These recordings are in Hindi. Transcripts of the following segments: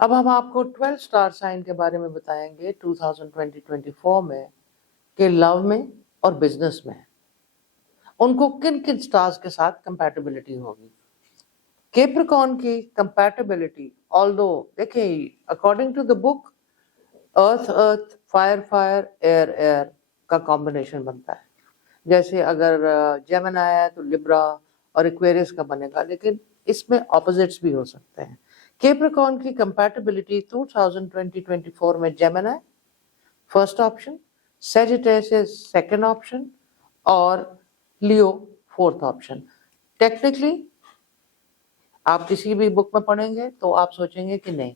अब हम आपको 12 स्टार साइन के बारे में बताएंगे 2020-24 में कि लव में और बिजनेस में उनको किन किन स्टार्स के साथ कंपैटिबिलिटी होगी। कैप्रिकॉर्न की कंपैटिबिलिटी ऑल्दो देखिए according to the book earth earth fire fire air air का कॉम्बिनेशन बनता है। जैसे अगर जेमिनी है तो लिब्रा और एक्वेरियस का बनेगा, लेकिन इसमें ऑपोजिट्स भी हो सकते हैं। कैप्रिकॉर्न की कंपैटिबिलिटी 2020-24 में Gemini first option, Sagittarius second option और लियो फोर्थ ऑप्शन। टेक्निकली आप किसी भी बुक में पढ़ेंगे तो आप सोचेंगे कि नहीं,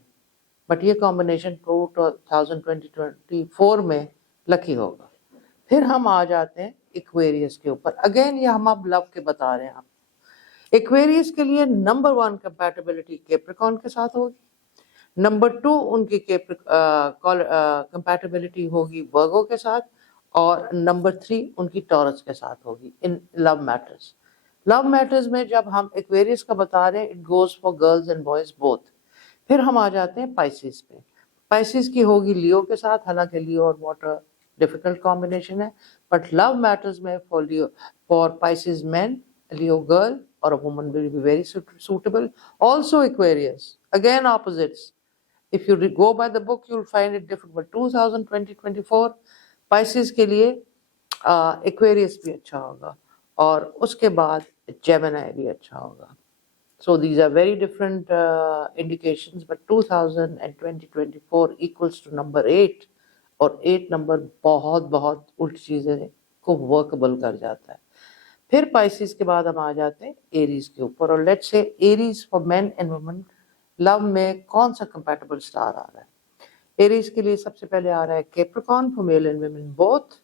बट ये कॉम्बिनेशन 2020-24 में लकी होगा। फिर हम आ जाते हैं एक्वेरियस के ऊपर। अगेन ये हम अब लव के बता रहे हैं आप। एक्वेरियस के लिए नंबर 1 कंपैटिबिलिटी कैप्रिकॉर्न के साथ होगी। नंबर 2 उनकी कंपैटिबिलिटी होगी वर्गो के साथ, और नंबर 3 उनकी टॉरस के साथ होगी in love matters. Love matters में जब हम एक्वेरियस का बता रहे हैं, it goes for girls and boys both. फिर हम आ जाते हैं पाइसिस पे। पाइसिस की होगी लियो के साथ, हालांकि लियो और वाटर डिफिकल्ट कॉम्बिनेशन है, बट लव मैटर्स में for Leo for Pisces man, Leo girl और a woman will be very suitable. Also Aquarius, again opposites. If you go by the book, you'll find it different. But 2020-24 Pisces के लिए Aquarius भी अच्छा होगा और उसके बाद Gemini भी अच्छा होगा. So these are very different indications, but 2020-24 equals to number 8 और 8 नंबर बहुत बहुत उल्टी चीजें को वर्कबल कर जाता है। फिर पाइसिस के बाद हम आ जाते हैं एरीज के ऊपर, और let's say Aries for main and women love में कौन सा कंपैटिबल स्टार आ रहा है। एरीज के लिए सबसे पहले आ रहा है Capricorn for male and women both.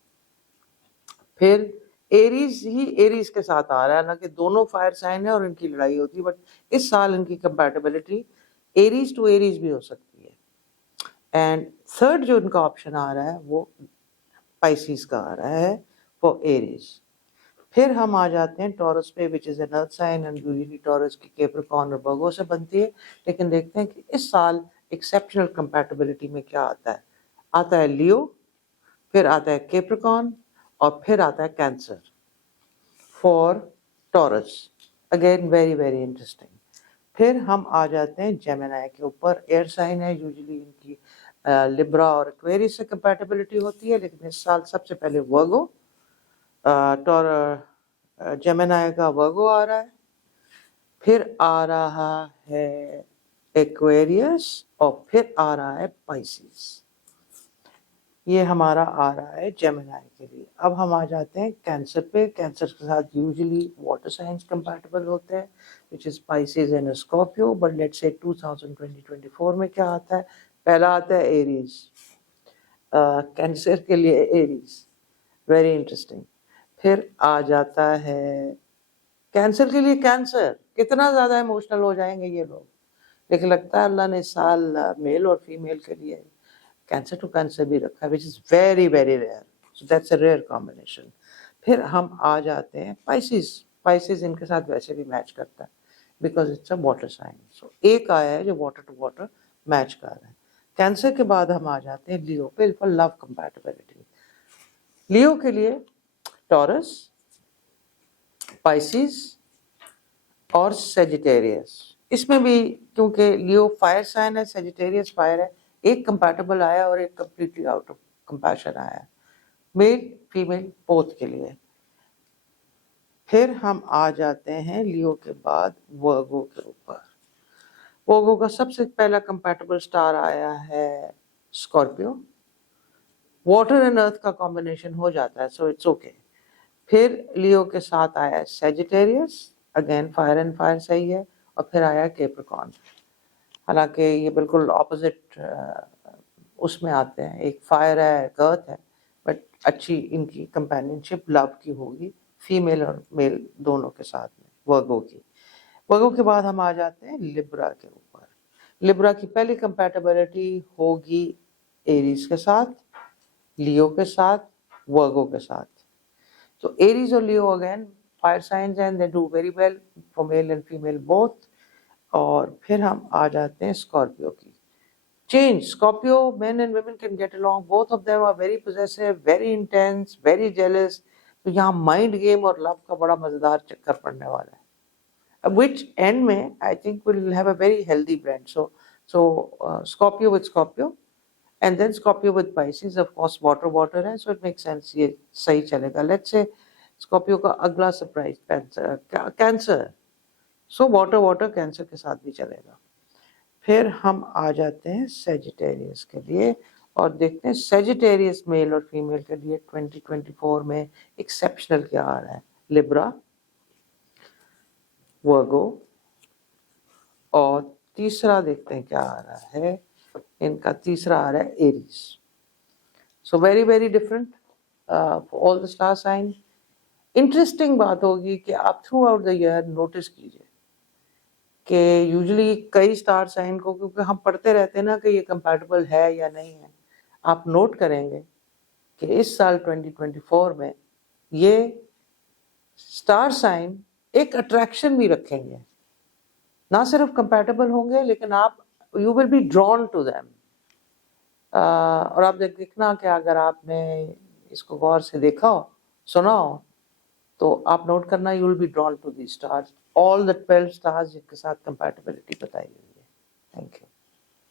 फिर एरीज ही एरीज के साथ आ रहा है, हालांकि दोनों फायर साइन है और इनकी लड़ाई होती है, बट इस साल इनकी कंपैटिबिलिटी एरीज टू एरीज भी हो सकती है। एंड थर्ड जो इनका ऑप्शन आ रहा है वो पाइसिस का आ रहा है फॉर एरीज। फिर हम आ जाते हैं टॉरस पे, which is an earth sign and usually Taurus की कैप्रिकॉर्न और वर्गो से बनती है। लेकिन देखते हैं कि इस साल एक्सेप्शनल कंपैटिबिलिटी में क्या आता है। आता है लियो, फिर आता है कैप्रिकॉर्न और फिर आता है cancer for taurus. Again very very interesting. फिर हम आ जाते हैं जेमिनी के ऊपर। एयर साइन है, यूजुअली इनकी लिब्रा और एक्वेरियस से कंपैटिबिलिटी होती है, लेकिन इस साल सबसे पहले वर्गो जेमिनी का वर्गो आ रहा है, फिर आ रहा है एक्वेरियस और फिर आ रहा है पाइसिस। ये हमारा आ रहा है जेमिनी के लिए। अब हम आ जाते हैं कैंसर पे। कैंसर के साथ यूजुअली वाटर साइंस कंपैटिबल होते हैं, which is Pisces and Scorpio. But let's say 2020-24 में क्या आता है। पहला आता है एरीज, कैंसर के लिए एरीज, वेरी इंटरेस्टिंग। फिर आ जाता है कैंसर के लिए कैंसर। कितना ज्यादा इमोशनल हो जाएंगे ये लोग, लेकिन लगता है अल्लाह ने इस साल मेल और फीमेल के लिए कैंसर टू कैंसर भी रखा है, which is very very rare. So that's a rare combination. फिर हम आ जाते हैं पाइसिस। पाइसिस इनके साथ वैसे भी मैच करता है because it's a water sign. So एक आया है जो वाटर टू वाटर मैच कर रहा है। कैंसर के बाद हम आ जाते हैं लियो पे फॉर लव कंपैटिबिलिटी। लियो के लिए टॉरस, पाइसिस और सेजिटेरियस। इसमें भी क्योंकि लियो फायर साइन है, सेजिटेरियस फायर है, एक कंपैटिबल आया और एक कंप्लीटली आउट ऑफ कंपैशन आया, मेल फीमेल बोथ के लिए। फिर हम आ जाते हैं लियो के बाद वर्गो के ऊपर। वर्गो का सबसे पहला कंपैटिबल स्टार आया है स्कॉर्पियो। वाटर एंड अर्थ का कॉम्बिनेशन हो जाता है, सो इट्स ओके। फिर लियो के साथ आया Sagittarius, again fire and fire सही है, और फिर आया कैप्रिकॉर्न। हालांकि ये बिल्कुल ऑपोजिट उसमें आते हैं, एक फायर है एक अर्थ है, बट अच्छी इनकी कंपेनियनशिप लव की होगी फीमेल और मेल दोनों के साथ में वर्गो की। वर्गो के बाद हम आ जाते हैं लिब्रा के ऊपर। लिब्रा की पहली कंपैटिबिलिटी होगी एरीज के साथ, लियो के साथ, वर्गो के साथ। तो एरीज और Leo again fire signs and they do very well for male and female both. और फिर हम आ जाते हैं स्कॉर्पियो की। change. Scorpio, men and women can get along. Both of them are very possessive, very intense, very jealous. तो यहाँ माइंड गेम और लव का बड़ा मजेदार चक्कर पड़ने वाला है, which end में I think will have a very healthy blend. So Scorpio with Scorpio, and then Scorpio with Pisces, of course water है, so it makes sense, ये सही चलेगा. Let's say Scorpio का अगला surprise cancer, so water cancer के साथ भी चलेगा. फिर हम आ जाते हैं सेजिटेरियस के लिए और देखते हैं सेजिटेरियस मेल और फीमेल के लिए 2024 में एक्सेप्शनल क्या आ रहा है. लिब्रा, वर्गो, और तीसरा देखते हैं क्या आ रहा है. इनका तीसरा आ रहा है Aries. So very very different for all the star sign. Interesting बात होगी कि आप throughout the year notice कीजिए कि यूजुअली कई स्टार साइन को, क्योंकि हम पढ़ते रहते हैं ना कि ये कंपैटिबल है या नहीं है, आप नोट करेंगे कि इस साल 2024 में ये स्टार साइन एक अट्रैक्शन भी रखेंगे. ना सिर्फ कंपैटिबल होंगे लेकिन आप you will be drawn to them. और आप देखना कि अगर आपने इसको गौर से देखा हो, सुना हो, तो आप नोट करना you will be drawn to the stars, all the 12 stars जिनके साथ कंपैटिबिलिटी बताई गई है. Thank you.